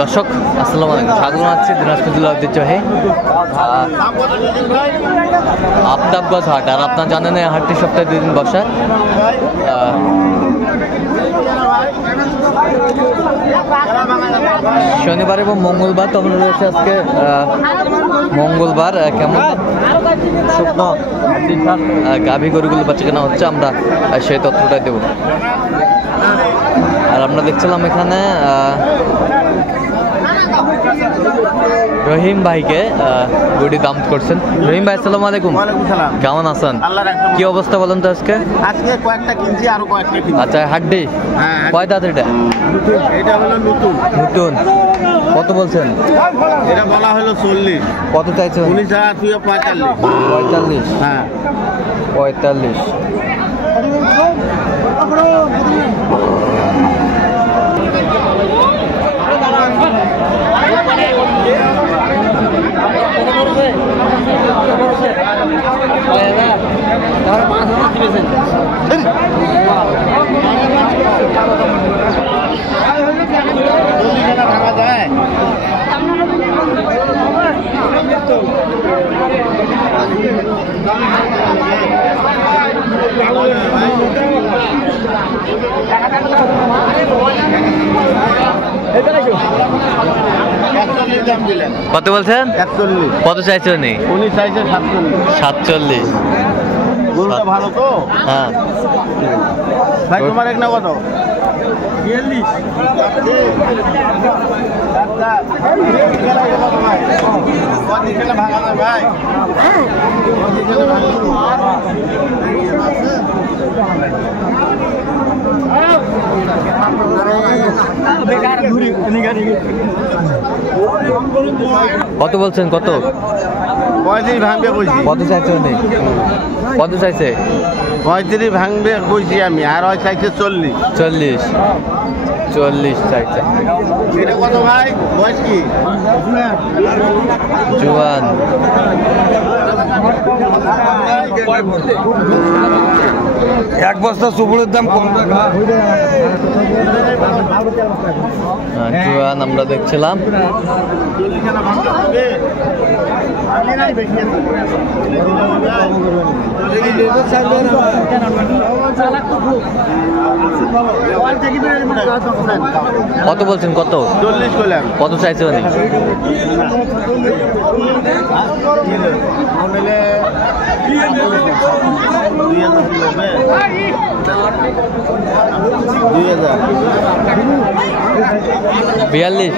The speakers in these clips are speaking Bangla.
দর্শক আসসালামু আলাইকুম, স্বাগত জানাচ্ছি দিনাজপুর জেলা ঐতিহ্যবাহী আফতাবগঞ্জ হাট। আর আপনারা জানেন এই হাটটি সপ্তাহে 2 দিন বসে। শনিবার এবং মঙ্গলবার। তো আমরা রয়েছে আজকে মঙ্গলবার। কেমন শুকনো গাভী গরুগুলো বাচ্চা কেনা হচ্ছে, আমরা সেই তথ্যটা দেব। আর আমরা দেখছিলাম এখানে রহিম ভাইকে গরুটি দাম করছেন। রহিম ভাই আসসালামু আলাইকুম। কেমন আছেন? কি অবস্থা বলেন তো? আজকে কয়েকটা কিনছি, আরো কয়েকটা কিনছি। আচ্ছা, হাড্ডি কয় দাঁত? এটা হলো নতুন। কত বলছেন? এটা বলা হলো 40। কত চাইছেন? 19,45। 45। হ্যাঁ, 45। কত বলছেন? 41। কত চাইছেন? উনি চাইছে 47। গরুটা ভালো তো? হ্যাঁ ভাই, তোমার এক না কত? 42। ভাই কত বলছেন? কত? 35 ভাঙবে বলছি। কত চাইছে? কত চাইছে? 35 ভাঙবে বলছি আমি। আর ওই চাইছে 40। 40 চাইছে। এটা কত ভাই? বয়স কি? জোয়ান। এক বস্তা সুপুরের দাম কম। জোয়ান আমরা দেখছিলাম। কত বলছেন? কত? 40 করলাম। কত চাইছে? বিয়াল্লিশ।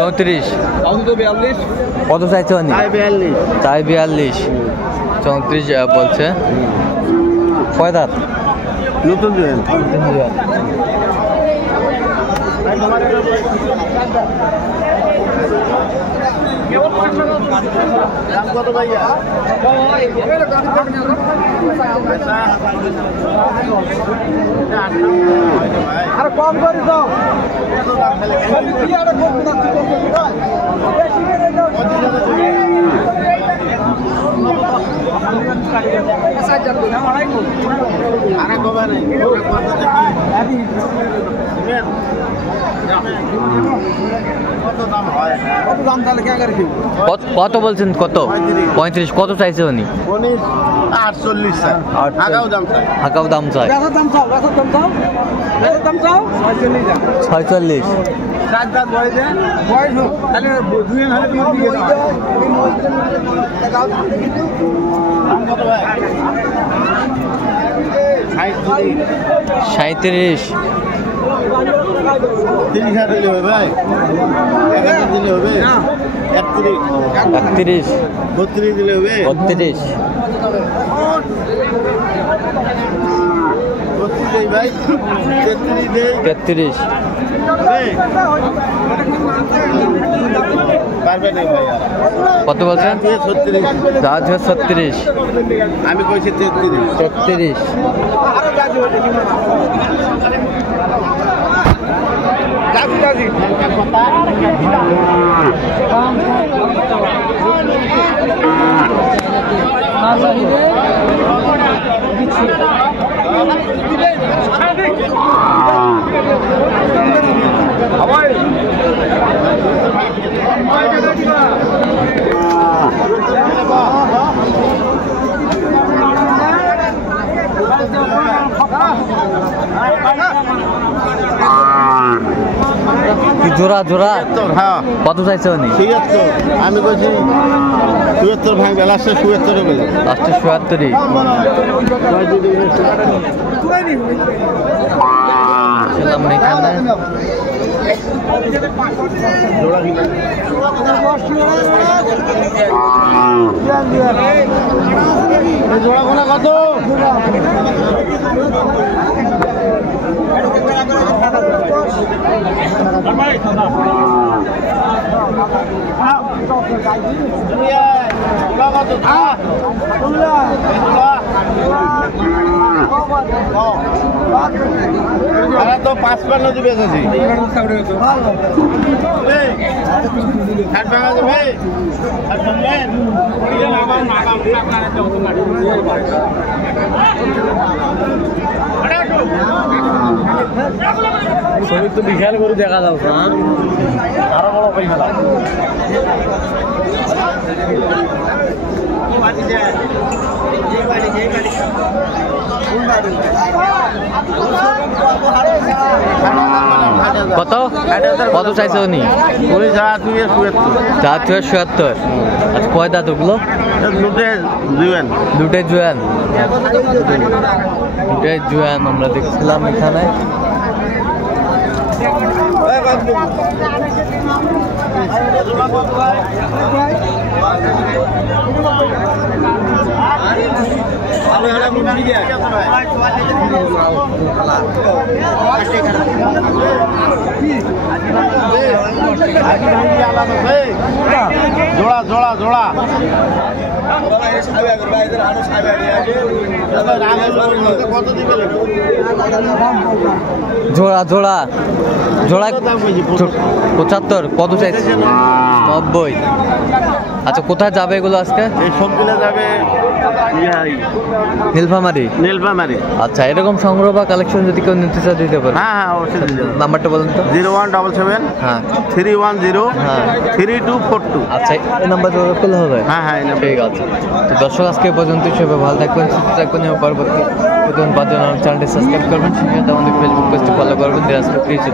চৌত্রিশ। কত চাইছে? 42। 34 বলছে। কয় দাঁত? নতুন কত ভাইয়া? আর কম করে দাও। কত বলছেন? কত? 35। কত চাইছে? 48। হাকাও দাম চাই। 46। সাঁত্রিশ। 30,000 দিলে হবে ভাই। 1000 দিলে হবে। 31। 32 দিলে হবে। 32। ভাই 33 পারবে না ভাই কত বলছেন? 36 যা 36 আমি কইছি 33 কি জোড়া জোড়া হ্যাঁ কত চাইছে উনি? 76 আমি কইছি 77 ভাঙবে লাস্টে 77 বলে লাস্টে 77 ছিলাম এখানে জোড়া কোনা কত তো 55 দিবে আছি হাট ভাঙা যাবে হাট ভাঙবেন ছবি তো বিশাল করে দেখা যাচ্ছে আরো বড় করে ফেলা কত কত চাইছে উনি? ওই যা তুই 77 আচ্ছা কয় দাঁত ওগুলো? দুটাই জুয়ান আমরা দেখছিলাম এখানে জোড়া জোড়া জোড়া কত দিবে জোড়া জোড়া জোড়া 75 কত চাইছে? 90 আচ্ছা কোথায় যাবে এগুলো আজকে? এই সবগুলো যাবে নীলফামারী আচ্ছা এরকম সংগ্রহ বা কালেকশন যদি কেউ নিতে চায় দিতে পারে? হ্যাঁ হ্যাঁ অবশ্যই নাম্বারটা বলুন তো। 0177 হ্যাঁ 310 হ্যাঁ 3242 আচ্ছা এই নাম্বার যোগাযোগ করলে হবে? হ্যাঁ হ্যাঁ ঠিক আছে তো দর্শক আজকে এ পর্যন্ত সবাই ভালো থাকবেন সুস্থ থাকবেন এবং পরবর্তী চ্যানেলটি সাবস্ক্রাইব করবেন সঙ্গে আমাদের ফেসবুক পেজটি ফলো করবেন দিনাজপুর কৃষি।